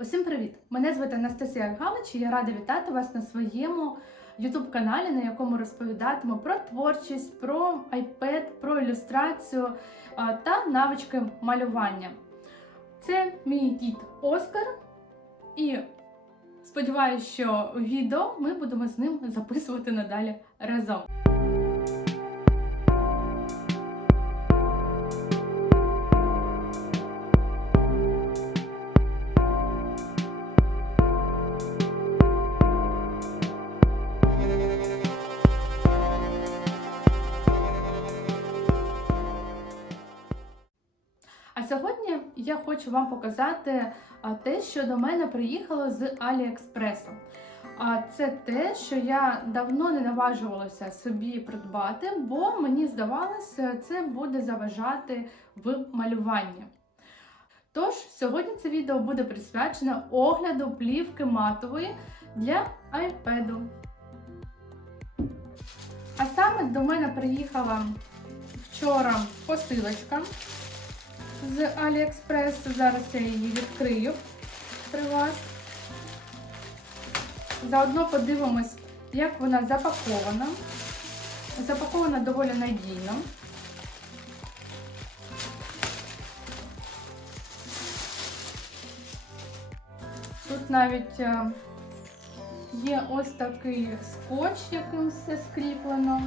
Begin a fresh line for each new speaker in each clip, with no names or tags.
Усім привіт! Мене звати Анастасія Галич і я рада вітати вас на своєму youtube каналі, на якому розповідатиму про творчість, про iPad, про ілюстрацію та навички малювання. Це мій дід Оскар, і сподіваюся, що відео ми будемо з ним записувати надалі разом. Хочу вам показати те, що до мене приїхало з Аліекспресу. А це те, що я давно не наважувалася собі придбати, бо мені здавалося, це буде заважати в малюванні. Тож, сьогодні це відео буде присвячено огляду плівки матової для iPad. А саме до мене приїхала вчора посилочка з Аліекспресу. Зараз я її відкрию при вас. Заодно подивимось, як вона запакована. Запакована доволі надійно. Тут навіть е, є ось такий скотч, яким все скріплено.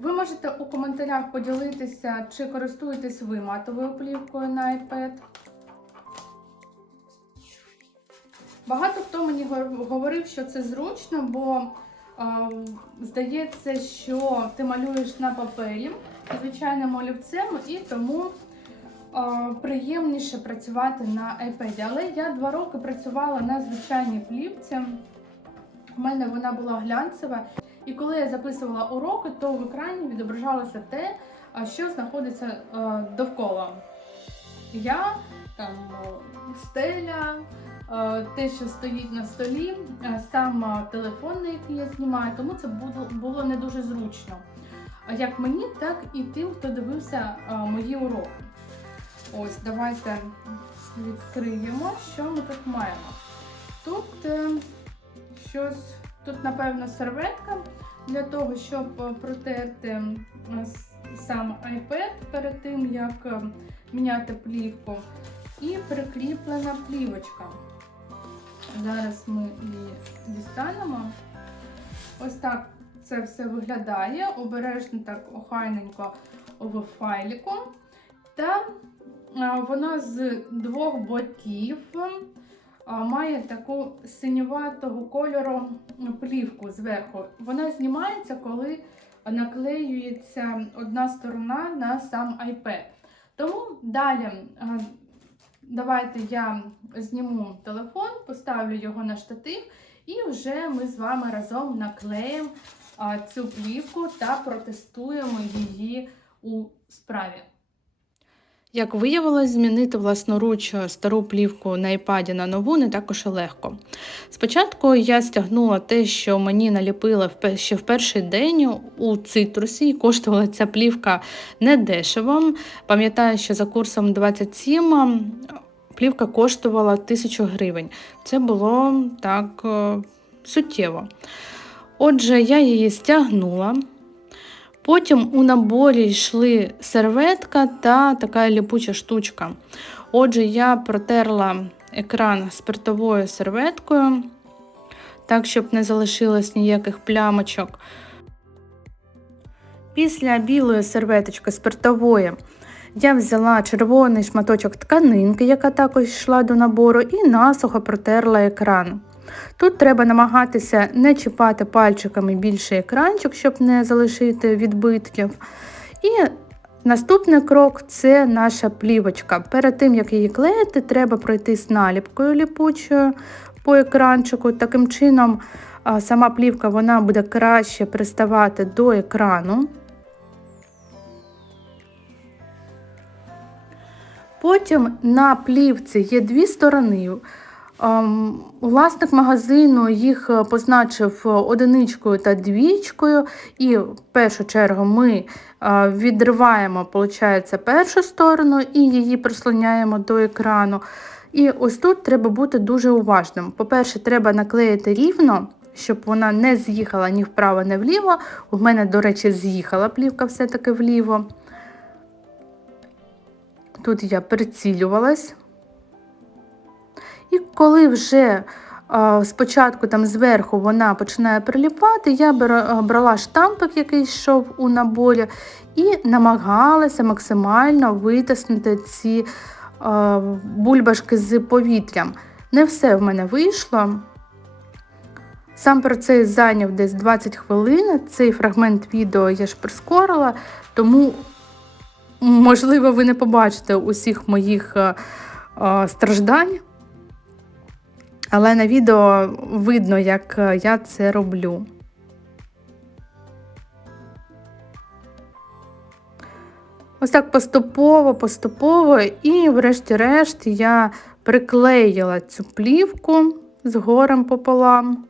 Ви можете у коментарях поділитися, чи користуєтесь ви матовою плівкою на iPad. Багато хто мені говорив, що це зручно, бо здається, що ти малюєш на папері звичайним олівцем, і тому е, приємніше працювати на iPad. Але я два роки працювала на звичайній плівці. У мене вона була глянцева. І коли я записувала уроки, то в екрані відображалося те, що знаходиться довкола. Я, там, стеля, те, що стоїть на столі, сам телефон, на який я знімаю, тому це було не дуже зручно. Як мені, так і тим, хто дивився мої уроки. Ось, давайте відкриємо, що ми тут маємо. Тут е, щось. Тут, напевно, серветка для того, щоб протерти сам iPad перед тим, як міняти плівку. І прикріплена плівочка. Зараз ми її дістанемо. Ось так це все виглядає. Обережно так охайненько в файліку. Та вона з двох боків має таку синюватого кольору плівку зверху. Вона знімається, коли наклеюється одна сторона на сам iPad. Тому далі давайте я зніму телефон, поставлю його на штатив, і вже ми з вами разом наклеїмо цю плівку та протестуємо її у справі. Як виявилось, змінити власноруч стару плівку на iPad на нову не також легко. Спочатку я стягнула те, що мені наліпили ще в перший день у цитрусі, і коштувала ця плівка недешево. Пам'ятаю, що за курсом 27 плівка коштувала 1000 гривень. Це було так суттєво. Отже, я її стягнула. Потім у наборі йшли серветка та така ліпуча штучка. Отже, я протерла екран спиртовою серветкою, так, щоб не залишилось ніяких плямочок. Після білої серветочки спиртової я взяла червоний шматочок тканинки, яка також йшла до набору, і насухо протерла екран. Тут треба намагатися не чіпати пальчиками більший екранчик, щоб не залишити відбитків. І наступний крок це наша плівочка. Перед тим, як її клеїти, треба пройти з наліпкою ліпучою по екранчику. Таким чином, сама плівка вона буде краще приставати до екрану. Потім на плівці є дві сторони. Ем, Власник магазину їх е, позначив одиничкою та двічкою, і в першу чергу ми е, відриваємо виходить, першу сторону і її прислоняємо до екрану. І ось тут треба бути дуже уважним. По-перше, треба наклеїти рівно, щоб вона не з'їхала ні вправо, ні вліво. У мене, до речі, з'їхала плівка все-таки вліво. Тут я прицілювалась. І коли вже спочатку там зверху вона починає приліпати, я брала штампик, який йшов у наборі, і намагалася максимально витиснути ці бульбашки з повітрям. Не все в мене вийшло. Сам процес зайняв десь 20 хвилин. Цей фрагмент відео я ж прискорила, тому, можливо, ви не побачите усіх моїх страждань. Але на відео видно, як е, я це роблю. Ось так поступово, поступово, і, врешті-решт, я приклеїла цю плівку з горем пополам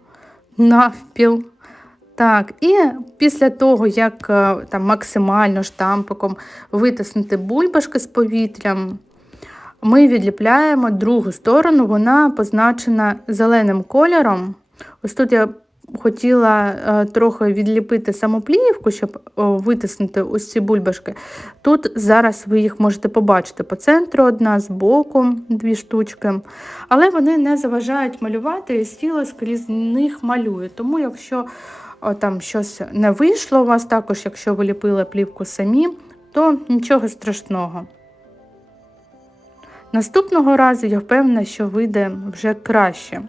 навпіл. Так, і після того, як е, там максимально штампиком витиснути бульбашки з повітрям, ми відліпляємо другу сторону, вона позначена зеленим кольором. Ось тут я хотіла е, трохи відліпити саму плівку, щоб о, витиснути ось ці бульбашки. Тут зараз ви їх можете побачити по центру одна, з боку дві штучки. Але вони не заважають малювати, і стіло скрізь них малює. Тому, якщо о, там щось не вийшло у вас, також, якщо ви ліпили плівку самі, то нічого страшного. Наступного разу я впевнена, що вийде вже краще.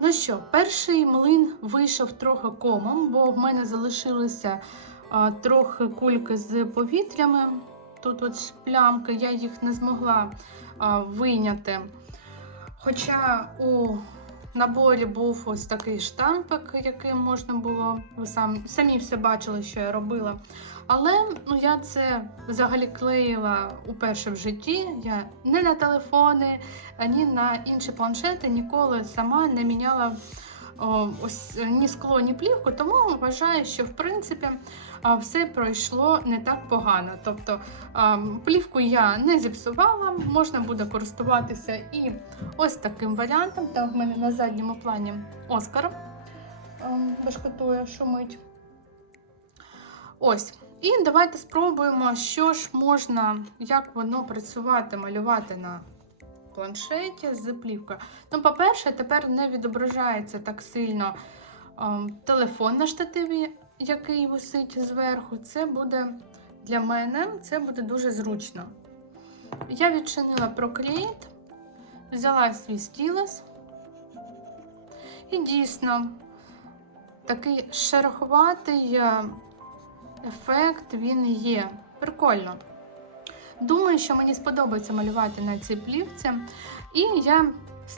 Ну що, перший млин вийшов трохи комом, бо в мене залишилися а, трохи кульки з повітрями. Тут от плямки, я їх не змогла а, вийняти. Хоча у наборі був ось такий штампик, яким можна було, ви сам, самі все бачили, що я робила. Але ну, я це взагалі клеїла уперше в житті. Я не на телефони, ні на інші планшети ніколи сама не міняла о, ось ні скло, ні плівку, тому вважаю, що в принципі все пройшло не так погано. Тобто плівку я не зіпсувала, можна буде користуватися і ось таким варіантом. Там в мене на задньому плані Оскар ем, бешкотує, шумить. Ось. І давайте спробуємо, що ж можна, як воно працювати, малювати на планшеті з плівкою. Ну, по-перше, тепер не відображається так сильно ем, телефон на штативі, який висить зверху. Це буде для мене це буде дуже зручно. Я відчинила Procreate, взяла свій стілус. І дійсно, такий шероховатий е, ефект він є. Прикольно. Думаю, що мені сподобається малювати на цій плівці. І я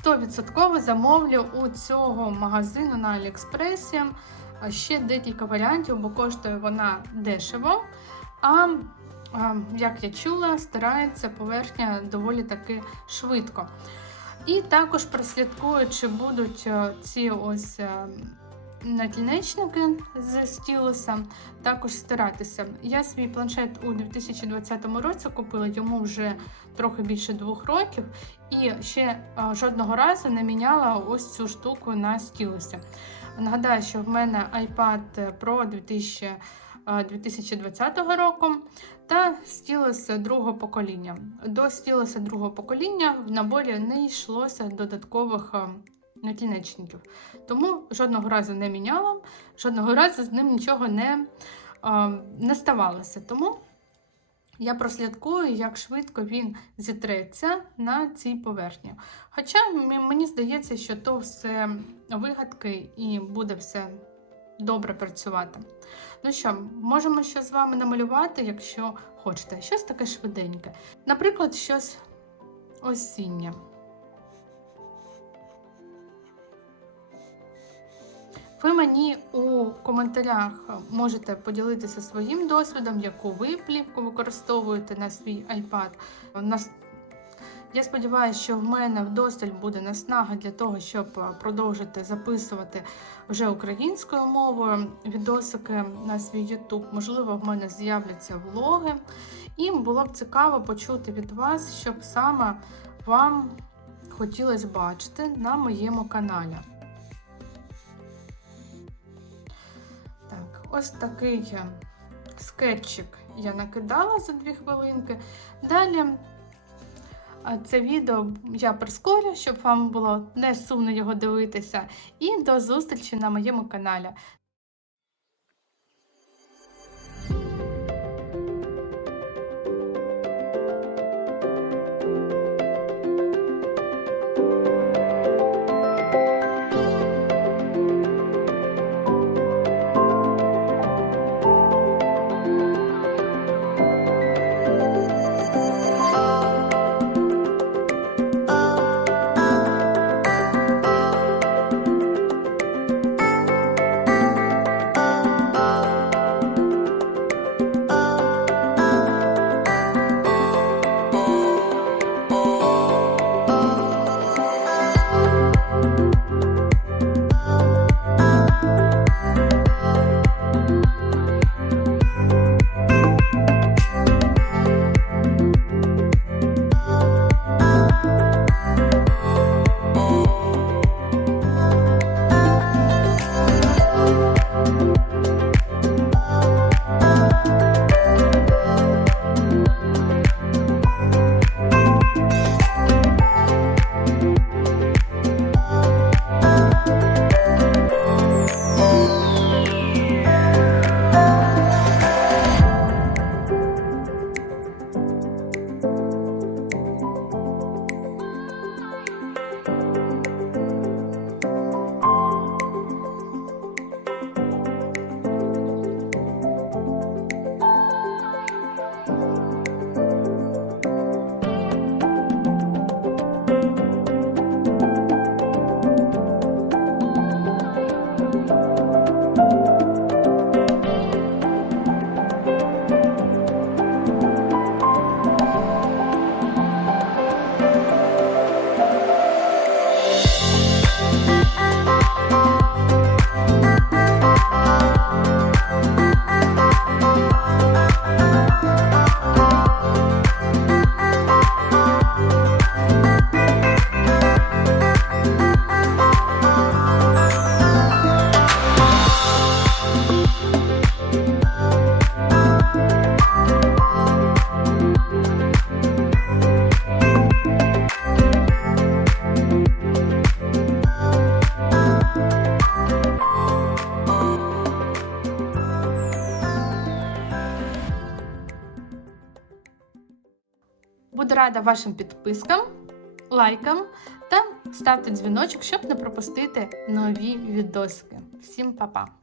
100% замовлю у цього магазину на Аліекспресі ще декілька варіантів, бо коштує вона дешево. А, як я чула, старається поверхня доволі таки швидко. І також прослідкую, чи будуть е, ці ось е, накінечники з стілуса також старатися. Я свій планшет у 2020 році купила, йому вже трохи більше двох років, і ще жодного разу не міняла ось цю штуку на стілусі. Нагадаю, що в мене iPad Pro 2000, 2020 року та стілус другого покоління. До стілуса другого покоління в наборі не йшлося додаткових накінечників. Тому жодного разу не міняла, жодного разу з ним нічого не, не ставалося. Тому я прослідкую, як швидко він зітреться на цій поверхні. Хоча мені здається, що то все вигадки і буде все добре працювати. Ну що, можемо щось з вами намалювати, якщо хочете. Щось таке швиденьке. Наприклад, щось осіннє. Ви мені у коментарях можете поділитися своїм досвідом, яку ви плівку використовуєте на свій iPad. Я сподіваюся, що в мене вдосталь буде наснага для того, щоб продовжити записувати вже українською мовою відосики на свій YouTube. Можливо, в мене з'являться влоги. І було б цікаво почути від вас, щоб саме вам хотілося бачити на моєму каналі. Ось такий е, скетчик я накидала за 2 хвилинки. Далі це відео я прискорю, щоб вам було не сумно його дивитися. І до зустрічі на моєму каналі. Рада вашим підпискам, лайкам та ставте дзвіночок, щоб не пропустити нові відосики. Всім па-па!